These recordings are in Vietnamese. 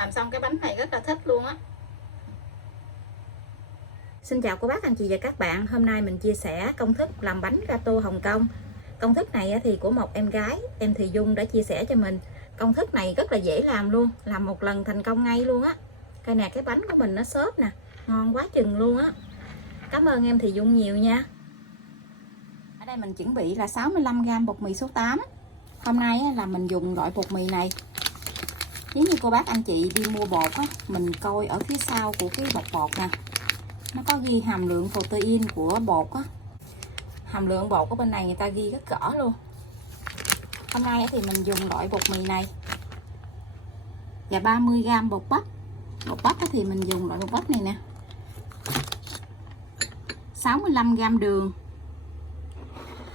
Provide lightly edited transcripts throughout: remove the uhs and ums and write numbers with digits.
Làm xong cái bánh này rất là thích luôn á. Xin chào cô bác anh chị và các bạn. Hôm nay mình chia sẻ công thức làm bánh gato Hồng Kông. Công thức này thì của một em gái, em Thùy Dung đã chia sẻ cho mình. Công thức này rất là dễ làm luôn, làm một lần thành công ngay luôn á. Coi nè, cái bánh của mình nó xốp nè, ngon quá chừng luôn á. Cảm ơn em Thùy Dung nhiều nha. Ở đây mình chuẩn bị là 65g bột mì số 8. Hôm nay là mình dùng loại bột mì này. Nếu như cô bác anh chị đi mua bột á, mình coi ở phía sau của cái bọc bột nè, nó có ghi hàm lượng protein của bột á. Hàm lượng bột ở bên này người ta ghi rất rõ luôn. Hôm nay thì mình dùng loại bột mì này và 30g bột bắp. Bột bắp thì mình dùng loại bột bắp này nè, 65g đường,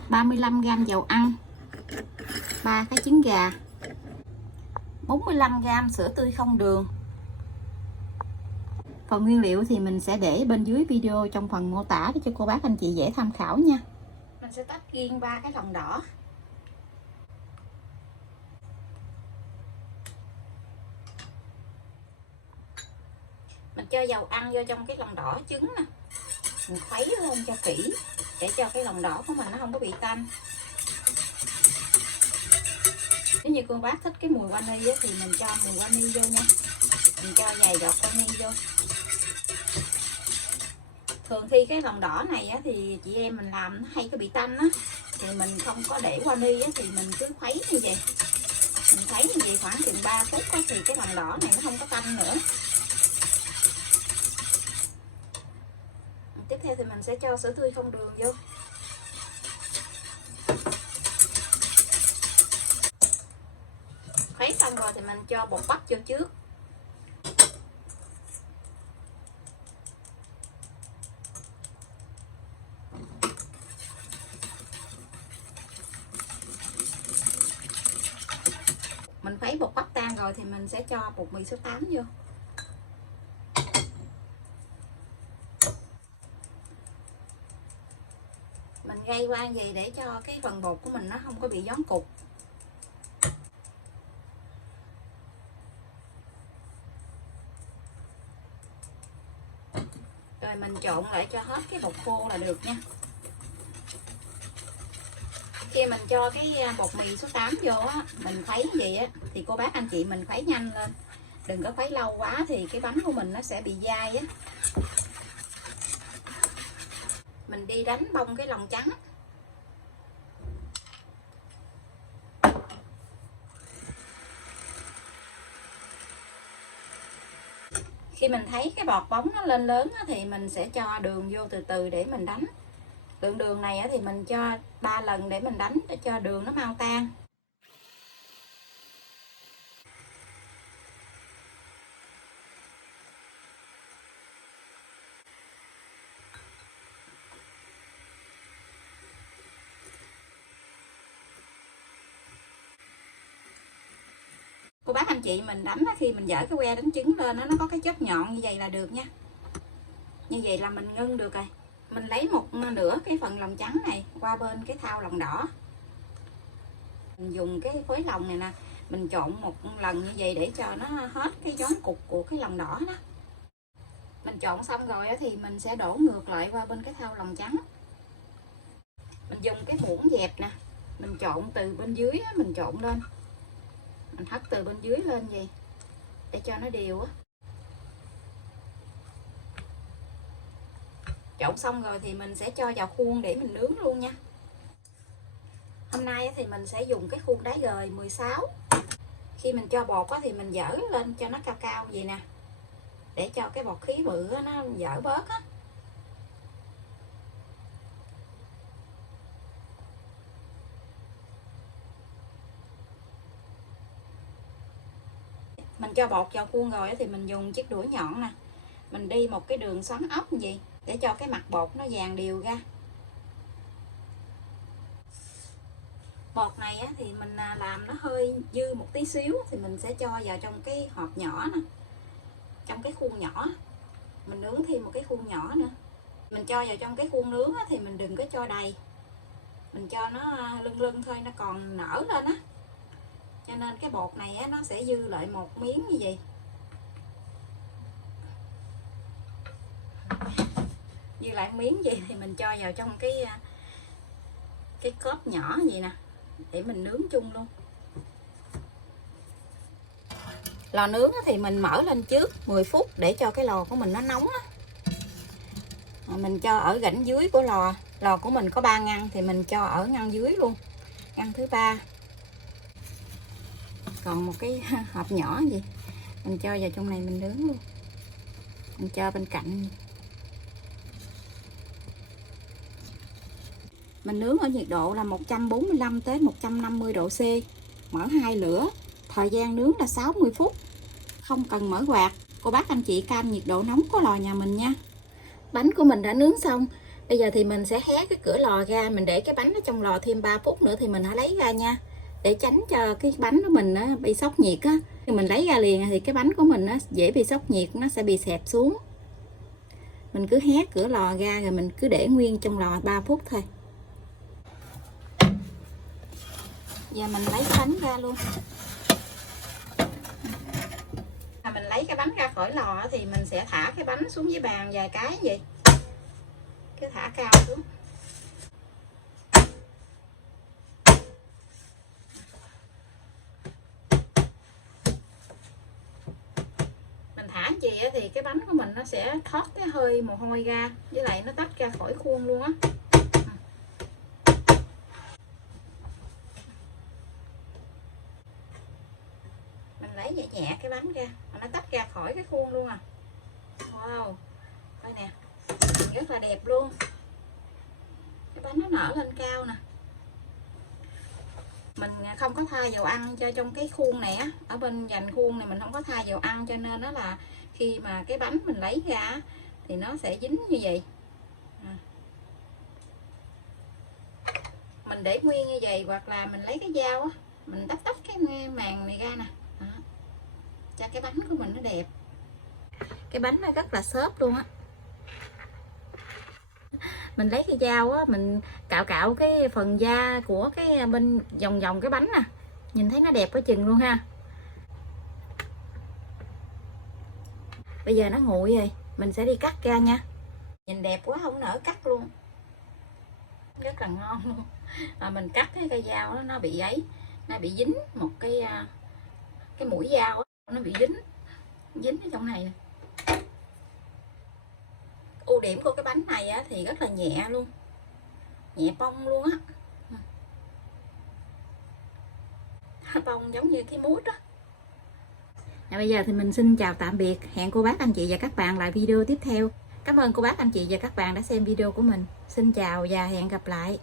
35g dầu ăn, 3 cái trứng gà, 45g sữa tươi không đường. Phần nguyên liệu thì mình sẽ để bên dưới video trong phần mô tả để cho cô bác anh chị dễ tham khảo nha. Mình sẽ tách riêng 3 cái lòng đỏ. Mình cho dầu ăn vô trong cái lòng đỏ trứng nè. Mình khuấy lên cho kỹ để cho cái lòng đỏ của mình nó không có bị tanh. Nếu như cô bác thích cái mùi vani thì mình cho mùi vani vô nha. Mình cho vài giọt vani vô. Thường khi cái lòng đỏ này thì chị em mình làm nó hay có bị tanh á, thì mình không có để vani thì mình cứ khuấy như vậy. Mình khuấy như vậy khoảng chừng 3 phút thì cái lòng đỏ này nó không có tanh nữa. Tiếp theo thì mình sẽ cho sữa tươi không đường vô. Khuấy xong rồi thì mình cho bột bắp vô trước. Mình khuấy bột bắp tan rồi thì mình sẽ cho bột mì số 8 vô. Mình gây qua vậy để cho cái phần bột của mình nó không có bị gión cục. Rồi mình trộn lại cho hết cái bột khô là được nha. Khi mình cho cái bột mì số 8 vô á, mình khuấy vậy á thì cô bác anh chị mình khuấy nhanh lên. Đừng có khuấy lâu quá thì cái bánh của mình nó sẽ bị dai á. Mình đi đánh bông cái lòng trắng. Khi mình thấy cái bọt bóng nó lên lớn thì mình sẽ cho đường vô từ từ để mình đánh. Lượng đường này thì mình cho 3 lần để mình đánh để cho đường nó mau tan. Cô bác anh chị mình đánh khi mình dở cái que đánh trứng lên nó có cái chớp nhọn như vậy là được nha. Như vậy là mình ngưng được rồi. Mình lấy một nửa cái phần lòng trắng này qua bên cái thau lòng đỏ. Mình dùng cái phối lòng này nè, mình trộn một lần như vậy để cho nó hết cái gión cục của cái lòng đỏ đó. Mình trộn xong rồi thì mình sẽ đổ ngược lại qua bên cái thau lòng trắng. Mình dùng cái muỗng dẹp nè, mình trộn từ bên dưới mình trộn lên. Mình hất từ bên dưới lên vậy để cho nó đều á. Trộn xong rồi thì mình sẽ cho vào khuôn để mình nướng luôn nha. Hôm nay thì mình sẽ dùng cái khuôn đá gời 16. Khi mình cho bột thì mình dở lên cho nó cao cao vậy nè, để cho cái bọt khí bự nó dở bớt á. Mình cho bột vào khuôn rồi thì mình dùng chiếc đũa nhọn nè, mình đi một cái đường xoắn ốc như vậy để cho cái mặt bột nó vàng đều ra. Bột này thì mình làm nó hơi dư một tí xíu thì mình sẽ cho vào trong cái hộp nhỏ nè, trong cái khuôn nhỏ. Mình nướng thêm một cái khuôn nhỏ nữa. Mình cho vào trong cái khuôn nướng thì mình đừng có cho đầy, mình cho nó lưng lưng thôi, nó còn nở lên á, cho nên cái bột này nó sẽ dư lại một miếng như vậy. như lại miếng vậy thì mình cho vào trong cái cốp nhỏ vậy nè, để mình nướng chung luôn. Lò nướng thì mình mở lên trước 10 phút để cho cái lò của mình nó nóng á. Mình cho ở rãnh dưới của lò của mình có 3 ngăn thì mình cho ở ngăn dưới luôn, ngăn thứ 3. Còn một cái hộp nhỏ gì mình cho vào trong này mình nướng luôn, mình cho bên cạnh. Mình nướng ở nhiệt độ là 145 tới 150 độ C, mở 2 lửa, thời gian nướng là 60 phút, không cần mở quạt. Cô bác anh chị cam nhiệt độ nóng của lò nhà mình nha. Bánh của mình đã nướng xong, bây giờ thì mình sẽ hé cái cửa lò ra, mình để cái bánh ở trong lò thêm 3 phút nữa thì mình hãy lấy ra nha, để tránh cho cái bánh của mình nó bị sốc nhiệt á. Thì mình lấy ra liền thì cái bánh của mình nó dễ bị sốc nhiệt, nó sẽ bị xẹp xuống. Mình cứ hé cửa lò ra rồi mình cứ để nguyên trong lò 3 phút thôi. Giờ mình lấy cái bánh ra luôn. Mình lấy cái bánh ra khỏi lò thì mình sẽ thả cái bánh xuống dưới bàn vài cái vậy, cứ thả cao xuống. Mình thả gì thì cái bánh của mình nó sẽ thoát cái hơi mồ hôi ra, với lại nó tách ra khỏi khuôn luôn á. Mình lấy nhẹ nhẹ cái bánh ra, nó tách ra khỏi cái khuôn luôn à. Wow, coi nè, rất là đẹp luôn. Cái bánh nó nở lên cao nè. Mình không có thoa dầu ăn cho trong cái khuôn này á, ở bên dành khuôn này mình không có thoa dầu ăn, cho nên nó là khi mà cái bánh mình lấy ra thì nó sẽ dính như vậy. Mình để nguyên như vậy, hoặc là mình lấy cái dao á, mình tách cái màng này ra nè. Đó, cho cái bánh của mình nó đẹp. Cái bánh nó rất là xốp luôn á. Mình lấy cái dao á, mình cạo cái phần da của cái bên vòng cái bánh nè, nhìn thấy nó đẹp quá chừng luôn ha. Bây giờ nó nguội rồi, mình sẽ đi cắt ra nha. Nhìn đẹp quá không nỡ cắt luôn, rất là ngon luôn. Mà mình cắt cái cây dao đó, nó bị ấy, nó bị dính một cái mũi dao đó, nó bị dính ở trong này nè. Ưu điểm của cái bánh này á, thì rất là nhẹ luôn, nhẹ bông luôn á, bông giống như cái mút đó. Bây giờ thì mình xin chào tạm biệt, hẹn cô bác anh chị và các bạn lại video tiếp theo. Cảm ơn cô bác anh chị và các bạn đã xem video của mình. Xin chào và hẹn gặp lại.